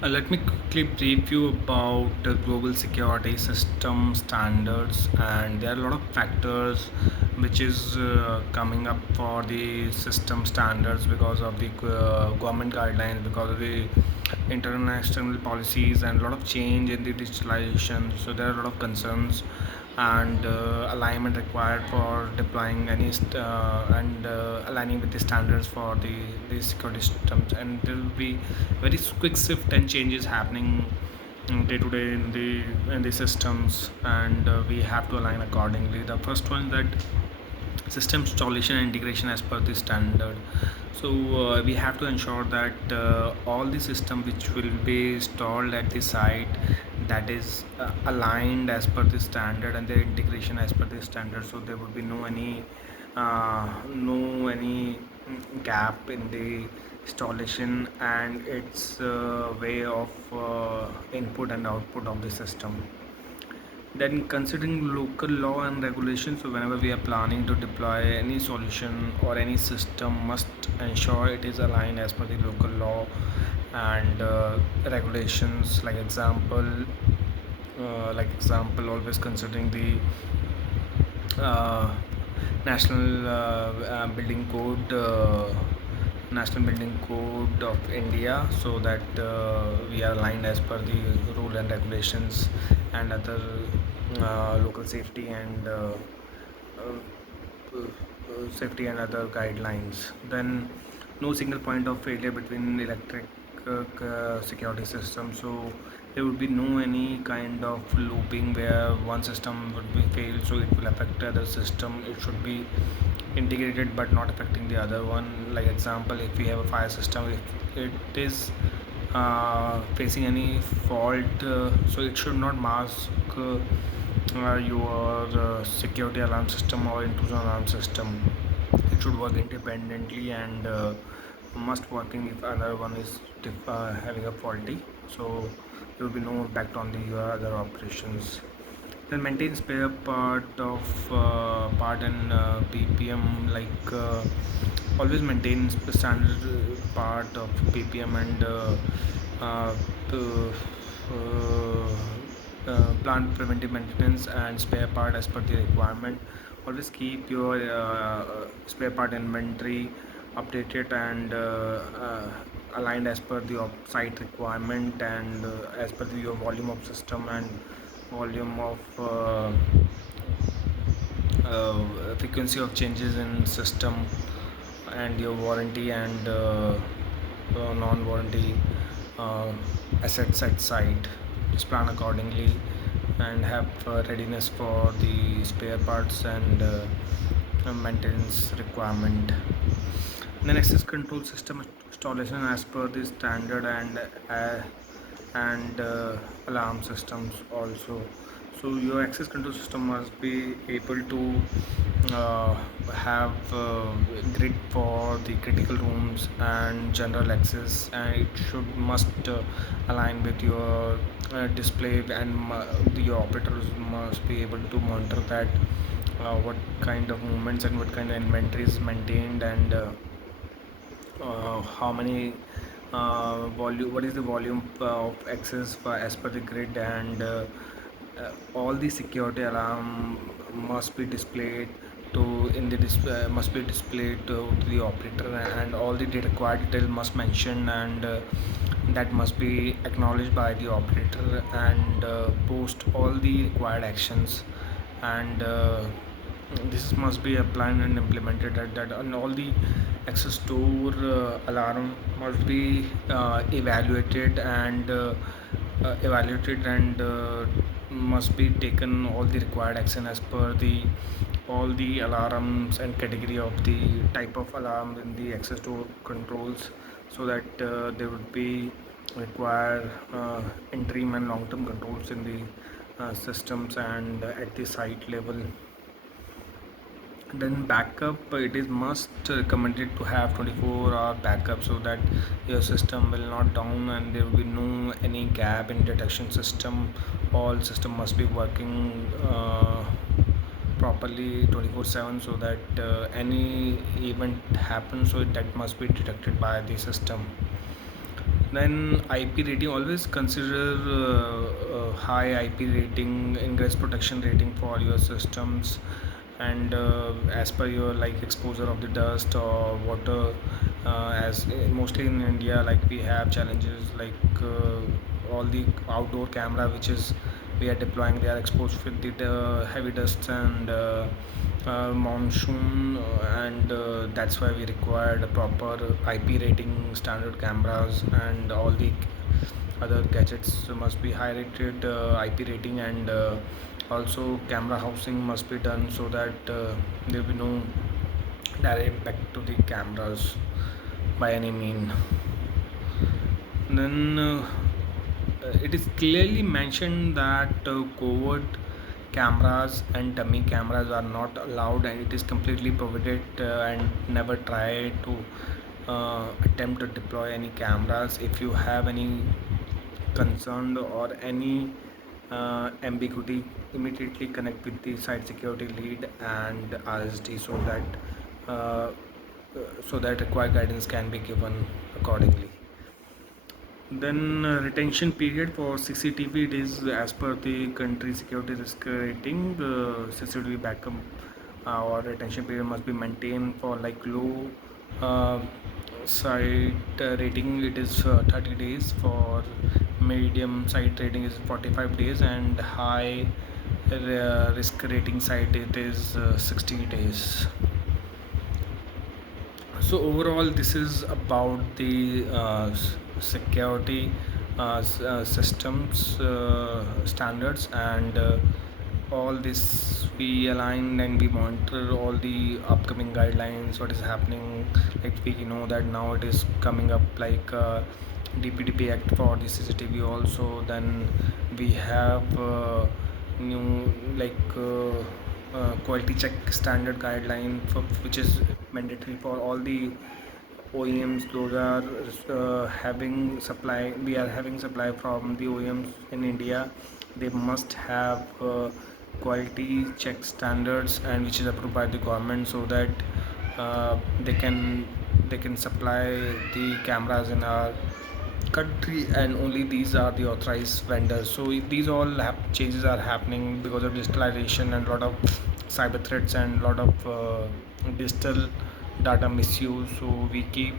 Let me quickly brief you about global security system standards, and there are a lot of factors which is coming up for the system standards because of the government guidelines, because of the international policies, and a lot of change in the digitalization. So there are a lot of concerns and alignment required for deploying any and aligning with the standards for the security systems, and there will be very quick shift and changes happening day to day in the systems, and we have to align accordingly. The first one that system installation and integration as per the standard. So we have to ensure that all the system which will be installed at the site, that is aligned as per the standard, and their integration as per the standard, so there would be no any gap in the installation and its way of input and output of the system. Then, considering local law and regulations, so whenever we are planning to deploy any solution or any system, must ensure it is aligned as per the local law and regulations. Always considering the uh, national building code. National Building Code of India, so that we are aligned as per the rule and regulations and other local safety and other guidelines. Then, no single point of failure between electric security systems. So there would be no any kind of looping where one system would be failed, so it will affect the other system. It should be integrated but not affecting the other one. Like example, if we have a fire system, if it is facing any fault, so it should not mask your security alarm system or intrusion alarm system. It should work independently and must working if another one is having a faulty, so there will be no impact on the other operations. Then maintain spare part and ppm, like always maintain standard part of ppm and uh, p- uh, plant preventive maintenance and spare part as per the requirement. Always keep your spare part inventory updated and aligned as per the site requirement and as per your volume of system and volume of frequency of changes in system and your warranty and non-warranty uh, assets at site. Just plan accordingly and have readiness for the spare parts and maintenance requirement. Then access control system installation as per the standard and alarm systems also. So your access control system must be able to uh, have grid for the critical rooms and general access, and it should must align with your display, and your operators must be able to monitor that what kind of movements and what kind of inventory is maintained, and how many volume, what is the volume of access as per the grid, and all the security alarm must be displayed to in the display, must be displayed to the operator, and all the required detail must mention, and that must be acknowledged by the operator, and post all the required actions, and this must be planned and implemented at that, and all the access door alarm must be evaluated and must be taken all the required action as per the all the alarms and category of the type of alarm in the access door controls, so that there would be require interim and long term controls in the systems and at the site level. Then backup, it is must recommended to have 24-hour backup, so that your system will not down and there will be no any gap in detection system. All system must be working properly 24/7, so that any event happens, so that must be detected by the system. Then IP rating, always consider high IP rating, ingress protection rating for your systems, and as per your like exposure of the dust or water. As mostly in India, like we have challenges like all the outdoor camera which is we are deploying, they are exposed with the heavy dust and monsoon, and that's why we required a proper IP rating standard cameras, and all the other gadgets must be high rated IP rating, and also camera housing must be done so that there will be no direct impact to the cameras by any mean. Then it is clearly mentioned that covert cameras and dummy cameras are not allowed, and it is completely prohibited, and never try to attempt to deploy any cameras. If you have any concern or any ambiguity, immediately connect with the site security lead and RSD uh, so that required guidance can be given accordingly. Then retention period for CCTV, it is as per the country security risk rating. CCTV backup or retention period must be maintained for like low uh, site rating. It is 30 days. For medium site rating is 45 days, and high risk rating site it is 60 days. So overall, this is about the security systems standards, and all this we align and we monitor all the upcoming guidelines. What is happening? Like we know that now it is coming up like DPDP Act for the CCTV also. Then we have new like quality check standard guideline for which is mandatory for all the OEMs. Those are having supply. We are having supply from the OEMs in India. They must have quality check standards, and which is approved by the government, so that they can supply the cameras in our country, and only these are the authorized vendors. So if these all changes are happening because of digitalization and a lot of cyber threats and a lot of digital data misuse, so we keep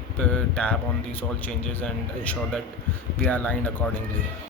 tab on these all changes and ensure that we are aligned accordingly.